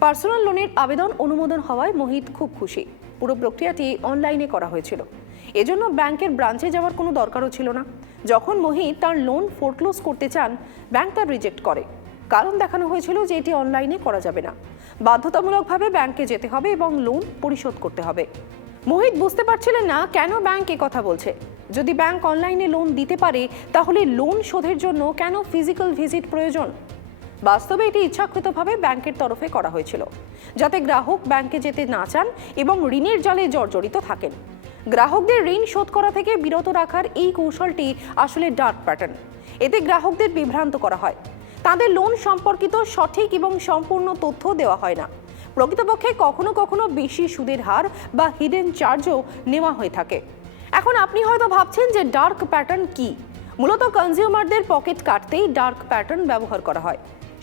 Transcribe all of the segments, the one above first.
Personal লোনের আবেদন অনুমোদন হওয়ায় মোহিত খুব খুশি। পুরো প্রক্রিয়াটি অনলাইনে করা হয়েছিল। এজন্য ব্যাংকের ব্রাঞ্চে যাওয়ার কোনো দরকারও ছিল না। যখন মোহিত তার লোন ফোরক্লোজ করতে চান, ব্যাংক তার রিজেক্ট করে। কারণ দেখানো হয়েছিল যে এটি অনলাইনে করা যাবে না। বাধ্যতামূলকভাবে ব্যাংকে যেতে হবে এবং লোন পরিশোধ করতে হবে। মোহিত বুঝতে পারছিলেন না কেন ব্যাংক কথা বলছে। যদি ব্যাংক অনলাইনে লোন দিতে পারে, তাহলে লোন শোধের জন্য কেন ফিজিক্যাল ভিজিট প্রয়োজন? বাস্তবে এটি ইচ্ছাকৃতভাবে ব্যাংকের তরফে করা হয়েছিল, যাতে গ্রাহক ব্যাংকে যেতে না চান এবং ঋণের জালে জর্জরিত থাকেন। গ্রাহকদের ঋণ শোধ করা থেকে বিরত রাখার এই কৌশলটি আসলে ডার্ক প্যাটার্ন। এতে গ্রাহকদের বিভ্রান্ত করা হয়। তাদের লোন সম্পর্কিত সঠিক এবং সম্পূর্ণ তথ্য দেওয়া হয় না। প্রকৃতপক্ষে কখনো কখনো বেশি সুদের হার বা হিডেন চার্জও নেওয়া হয়ে থাকে। এখন আপনি হয়তো ভাবছেন যে ডার্ক প্যাটার্ন কি? মূলত কনজিউমারদের পকেট কাটতেই ডার্ক প্যাটার্ন ব্যবহার করা হয়।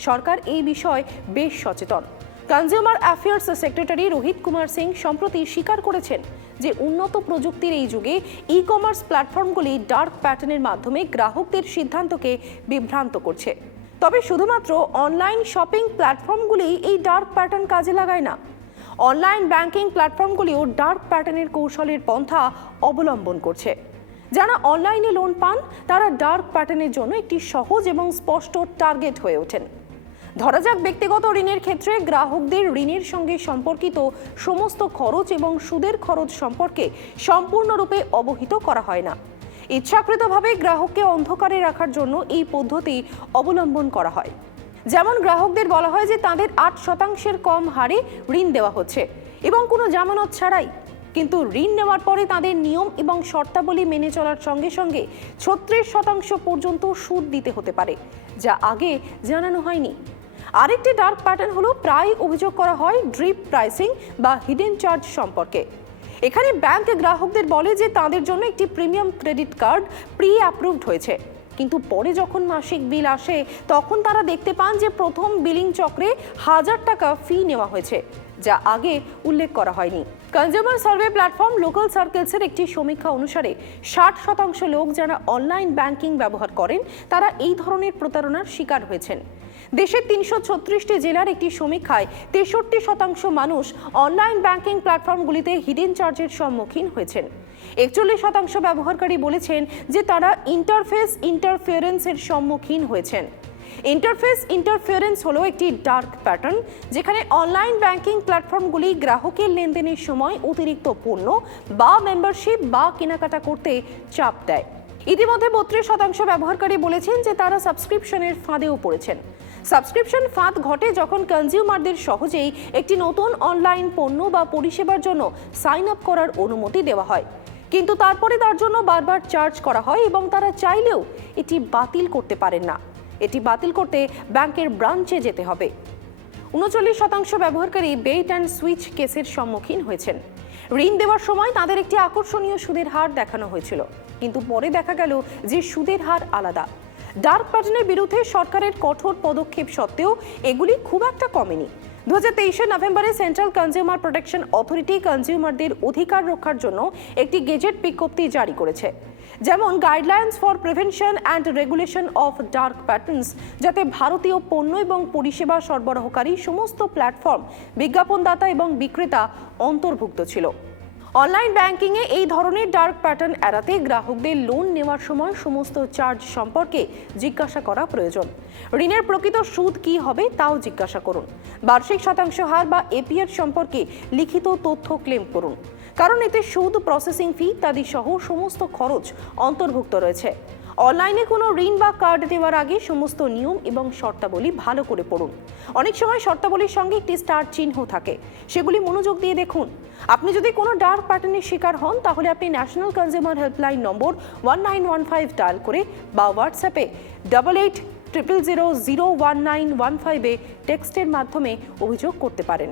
সরকার এই বিষয়ে বেশ সচেতন। Consumer affairs secretary Rohit Kumar Singh সম্প্রতি স্বীকার করেছেন যে উন্নত প্রযুক্তির এই যুগে ই কমার্স প্ল্যাটফর্মগুলি ডার্ক প্যাটার্নের মাধ্যমে গ্রাহকদের সিদ্ধান্তকে বিভ্রান্ত করছে। তবে শুধুমাত্র অনলাইন শপিং প্ল্যাটফর্মগুলি এই ডার্ক প্যাটার্ন কাজে লাগায় না অনলাইন ব্যাংকিং প্ল্যাটফর্মগুলিও ডার্ক প্যাটার্নের কৌশলের পন্থা অবলম্বন করছে। যারা অনলাইনে লোন পান, তারা ডার্ক প্যাটার্নের জন্য একটি সহজ এবং স্পষ্ট টার্গেট হয়ে ওঠেন। ধরা যাক ব্যক্তিগত ঋণের ক্ষেত্রে গ্রাহকদের ঋণের সঙ্গে সম্পর্কিত সমস্ত খরচ এবং সুদের খরচ সম্পর্কে সম্পূর্ণরূপে অবহিত করা হয় না। ইচ্ছাকৃতভাবে গ্রাহককে অন্ধকারে রাখার জন্য এই পদ্ধতি অবলম্বন করা হয়। যেমন গ্রাহকদের বলা হয় যে তাদের আট শতাংশের কম হারে ঋণ দেওয়া হচ্ছে এবং কোনো জামানত ছাড়াই। কিন্তু ঋণ নেওয়ার পরে তাদের নিয়ম এবং শর্তাবলী মেনে চলার সঙ্গে সঙ্গে ছত্রিশ শতাংশ পর্যন্ত সুদ দিতে হতে পারে, যা আগে জানানো হয়নি। আরেকটি ডার্ক প্যাটার্ন হলো প্রায় অভিযোগ করা হয় ড্রিপ প্রাইসিং বা হিডেন চার্জ সম্পর্কে। এখানে ব্যাংক গ্রাহকদের বলে যে তাদের জন্য একটি premium credit card pre approved হয়েছে। কিন্তু পরে যখন মাসিক বিল আসে, তখন তারা দেখতে পান যে প্রথম বিলিং চক্রে হাজার টাকা ফি নেওয়া হয়েছে, যা আগে উল্লেখ করা হয়নি। কনজিউমার সার্ভে প্ল্যাটফর্ম লোকাল সার্কেলসের একটি সমীক্ষা অনুসারে ষাট শতাংশ লোক যারা অনলাইন ব্যাংকিং ব্যবহার করেন, তারা এই ধরনের প্রতারণার শিকার হয়েছেন। দেশের তিনশো ছত্রিশটি জেলার একটি সমীক্ষায় তেষট্টি শতাংশ মানুষ অনলাইন ব্যাংকিং প্ল্যাটফর্মগুলিতে হিডেন চার্জের সম্মুখীন হয়েছেন। একচল্লিশ শতাংশ ব্যবহারকারী বলেছেন যে তারা ইন্টারফেস ইন্টারফিয়ারেন্সের সম্মুখীন হয়েছেন। ইন্টারফেস ইন্টারফিয়ারেন্স হলো একটি ডার্ক প্যাটার্ন, যেখানে অনলাইন ব্যাংকিং প্ল্যাটফর্মগুলি গ্রাহকের লেনদেনের সময় অতিরিক্ত পণ্য বা মেম্বারশিপ বা কেনাকাটা করতে চাপ দেয়। ইতিমধ্যে বত্রিশ শতাংশ ব্যবহারকারী বলেছেন যে তারা সাবস্ক্রিপশনের ফাঁদেও পড়েছেন। সাবস্ক্রিপশন ফাঁদ ঘটে যখন কনজিউমারদের সহজেই একটি নতুন অনলাইন পণ্য বা পরিষেবার জন্য সাইন আপ করার অনুমতি দেওয়া হয়। কিন্তু তারপরে তার জন্য বারবার চার্জ করা হয় এবং তারা চাইলেও এটি বাতিল করতে পারেন না। এটি বাতিল করতে ব্যাংকের ব্রাঞ্চে যেতে হবে। উনচল্লিশ শতাংশ ব্যবহারকারী বেট অ্যান্ড সুইচ কেসের সম্মুখীন হয়েছেন। ঋণ দেওয়ার সময় তাদের একটি আকর্ষণীয় সুদের হার দেখানো হয়েছিল। কিন্তু পরে দেখা গেল যে সুদের হার আলাদা। ডার্ক প্যাটার্নের বিরুদ্ধে সরকারের কঠোর পদক্ষেপ সত্ত্বেও এগুলি খুব একটা কমেনি। দু হাজার নভেম্বরে সেন্ট্রাল কনজিউমার প্রোটেকশন অথরিটি কনজিউমারদের অধিকার রক্ষার জন্য একটি গেজেট বিজ্ঞপ্তি জারি করেছে। যেমন guidelines for prevention and regulation of dark patterns, যাতে ভারতীয় পণ্য এবং পরিষেবা সরবরাহকারী সমস্ত প্ল্যাটফর্ম বিজ্ঞাপনদাতা এবং বিক্রেতা অন্তর্ভুক্ত ছিল। অনলাইন ব্যাংকিংয়ে এই ধরনের ডার্ক প্যাটার্ন এড়াতে গ্রাহকদের লোন নেওয়ার সময় সমস্ত চার্জ সম্পর্কে জিজ্ঞাসা করা প্রয়োজন। ঋণের প্রকৃত সুদ কী হবে তাও জিজ্ঞাসা করুন। বার্ষিক শতাংশ হার বা এপিআর সম্পর্কে লিখিত তথ্য ক্লেম করুন। কারণ এতে সুদ, প্রসেসিং ফি ইত্যাদি সহ সমস্ত খরচ অন্তর্ভুক্ত রয়েছে। অনলাইনে কোনো ঋণ বা কার্ড দেওয়ার আগে সমস্ত নিয়ম এবং শর্তাবলী ভালো করে পড়ুন। অনেক সময় শর্তাবলীর সঙ্গে একটি স্টার চিহ্ন থাকে। সেগুলি মনোযোগ দিয়ে দেখুন। আপনি যদি কোনো ডার্ক প্যাটার্নের শিকার হন, তাহলে আপনি national consumer helpline number one nine one five dial করে বা হোয়াটসঅ্যাপে double eight triple zero zero one nine one ফাইভে টেক্সটের মাধ্যমে অভিযোগ করতে পারেন।